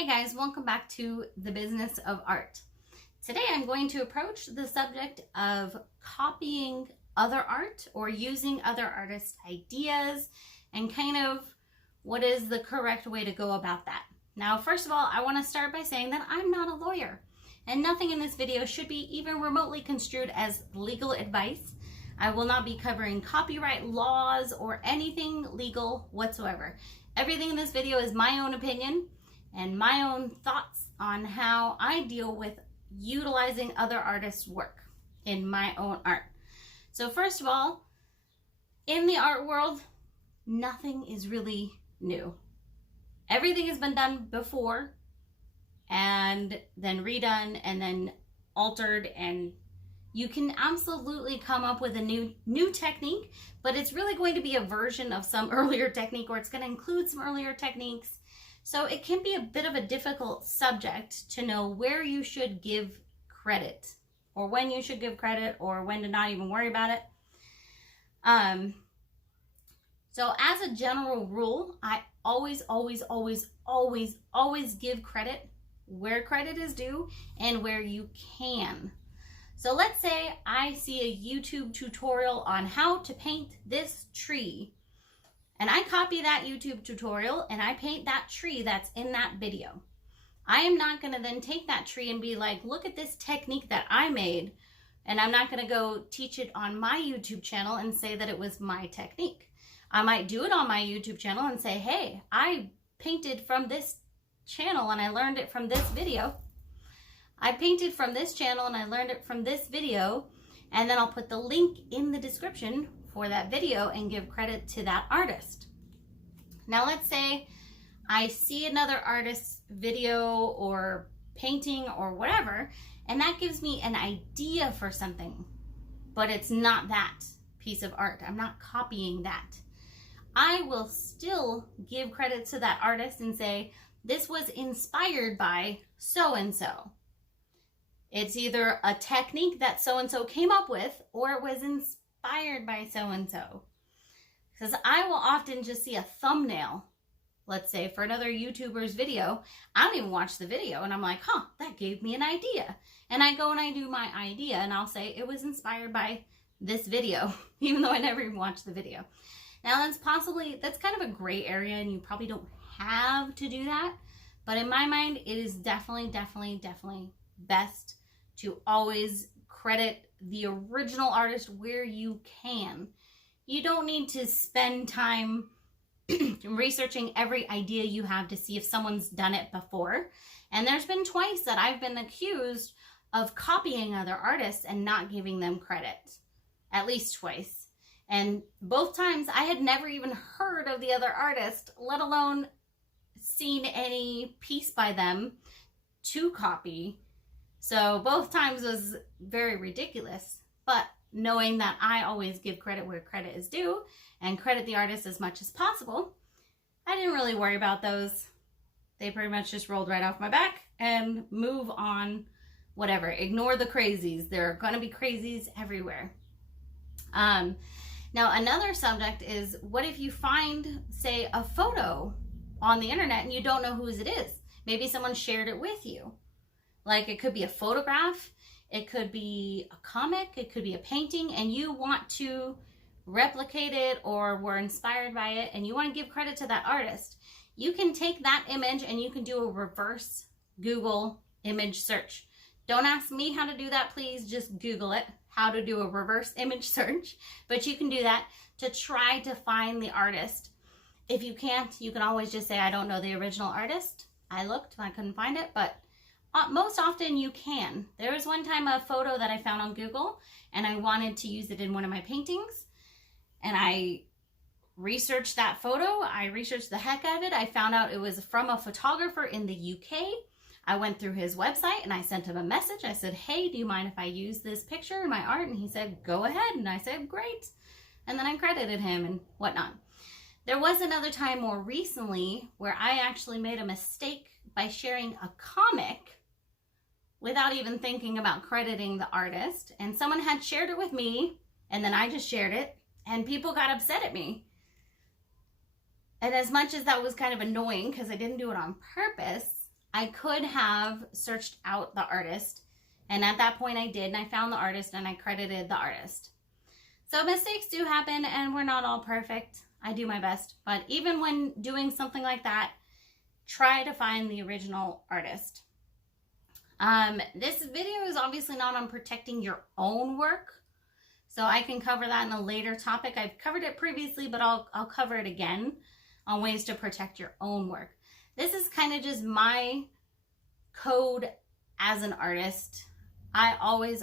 Hey guys, welcome back to the business of art. Today I'm going to approach the subject of copying other art or using other artists' ideas and kind of what is the correct way to go about that. Now, first of all, I want to start by saying that I'm not a lawyer and nothing in this video should be even remotely construed as legal advice. I will not be covering copyright laws or anything legal whatsoever. Everything in this video is my own opinion and my own thoughts on how I deal with utilizing other artists' work in my own art. So first of all, in the art world, nothing is really new. Everything has been done before and then redone and then altered, and you can absolutely come up with a new technique, but it's really going to be a version of some earlier technique, or it's going to include some earlier techniques. So it can be a bit of a difficult subject to know where you should give credit or when you should give credit or when to not even worry about it. So as a general rule, I always give credit where credit is due and where you can. So let's say I see a YouTube tutorial on how to paint this tree, and I copy that YouTube tutorial and I paint that tree that's in that video. I am not going to then take that tree and be like, look at this technique that I made, and I'm not going to go teach it on my YouTube channel and say that it was my technique. I might do it on my YouTube channel and say, hey, I painted from this channel and I learned it from this video. I painted from this channel and I learned it from this video, and then I'll put the link in the description for that video and give credit to that artist. Now let's say I see another artist's video or painting or whatever, and that gives me an idea for something, but it's not that piece of art. I'm not copying that. I will still give credit to that artist and say, this was inspired by so-and-so. It's either a technique that so-and-so came up with, or it was inspired by so-and-so. Because I will often just see a thumbnail, let's say for another YouTuber's video. I don't even watch the video and I'm like, that gave me an idea. And I go and I do my idea and I'll say it was inspired by this video, even though I never even watched the video. Now that's kind of a gray area and you probably don't have to do that. But in my mind, it is definitely best to always credit the original artist where you can. You don't need to spend time researching every idea you have to see if someone's done it before. And there's been twice that I've been accused of copying other artists and not giving them credit. At least twice. And both times I had never even heard of the other artist, let alone seen any piece by them to copy. So both times was very ridiculous, but knowing that I always give credit where credit is due and credit the artist as much as possible, I didn't really worry about those. They pretty much just rolled right off my back and move on, whatever. Ignore the crazies. There are going to be crazies everywhere. Now another subject is, what if you find, say, a photo on the internet and you don't know whose it is? Maybe someone shared it with you. Like, it could be a photograph, it could be a comic, it could be a painting, and you want to replicate it or were inspired by it and you want to give credit to that artist. You can take that image and you can do a reverse Google image search. Don't ask me how to do that, please. Just Google it, how to do a reverse image search. But you can do that to try to find the artist. If you can't, you can always just say, I don't know the original artist. I looked, I couldn't find it, but most often you can. There was one time a photo that I found on Google and I wanted to use it in one of my paintings, and I researched that photo. I researched the heck out of it. I found out it was from a photographer in the UK. I went through his website and I sent him a message. I said, hey, do you mind if I use this picture in my art? And he said, go ahead. And I said, great. And then I credited him and whatnot. There was another time more recently where I actually made a mistake by sharing a comic without even thinking about crediting the artist. And someone had shared it with me, and then I just shared it, and people got upset at me. And as much as that was kind of annoying because I didn't do it on purpose, I could have searched out the artist, and at that point I did, and I found the artist and I credited the artist. So mistakes do happen, and we're not all perfect. I do my best, but even when doing something like that, try to find the original artist. This video is obviously not on protecting your own work, so I can cover that in a later topic. I've covered it previously, but I'll cover it again on ways to protect your own work. This is kind of just my code as an artist. I always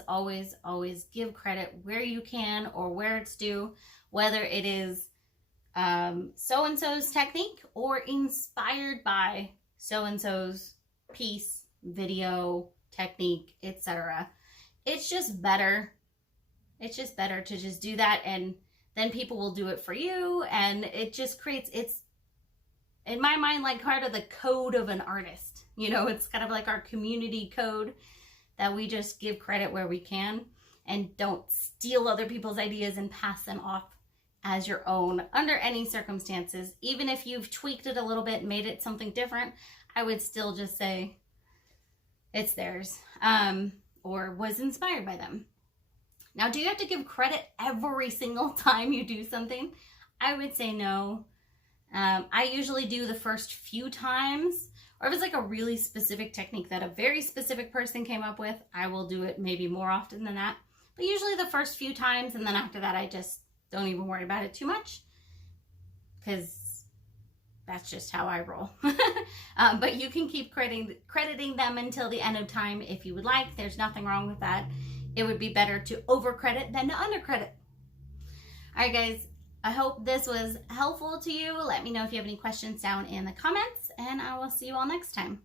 give credit where you can or where it's due, whether it is so-and-so's technique or inspired by so-and-so's piece, video, technique, etc. It's just better. It's just better to just do that, and then people will do it for you, and it just creates, it's, in my mind, like part of the code of an artist. You know, it's kind of like our community code that we just give credit where we can and don't steal other people's ideas and pass them off as your own under any circumstances. Even if you've tweaked it a little bit, made it something different, I would still just say it's theirs, or was inspired by them. Now, do you have to give credit every single time you do something? I would say no. I usually do the first few times, or if it's like a really specific technique that a very specific person came up with, I will do it maybe more often than that. But usually the first few times, and then after that, I just don't even worry about it too much, because that's just how I roll. But you can keep crediting them until the end of time if you would like. There's nothing wrong with that. It would be better to overcredit than to undercredit. All right, guys. I hope this was helpful to you. Let me know if you have any questions down in the comments, and I will see you all next time.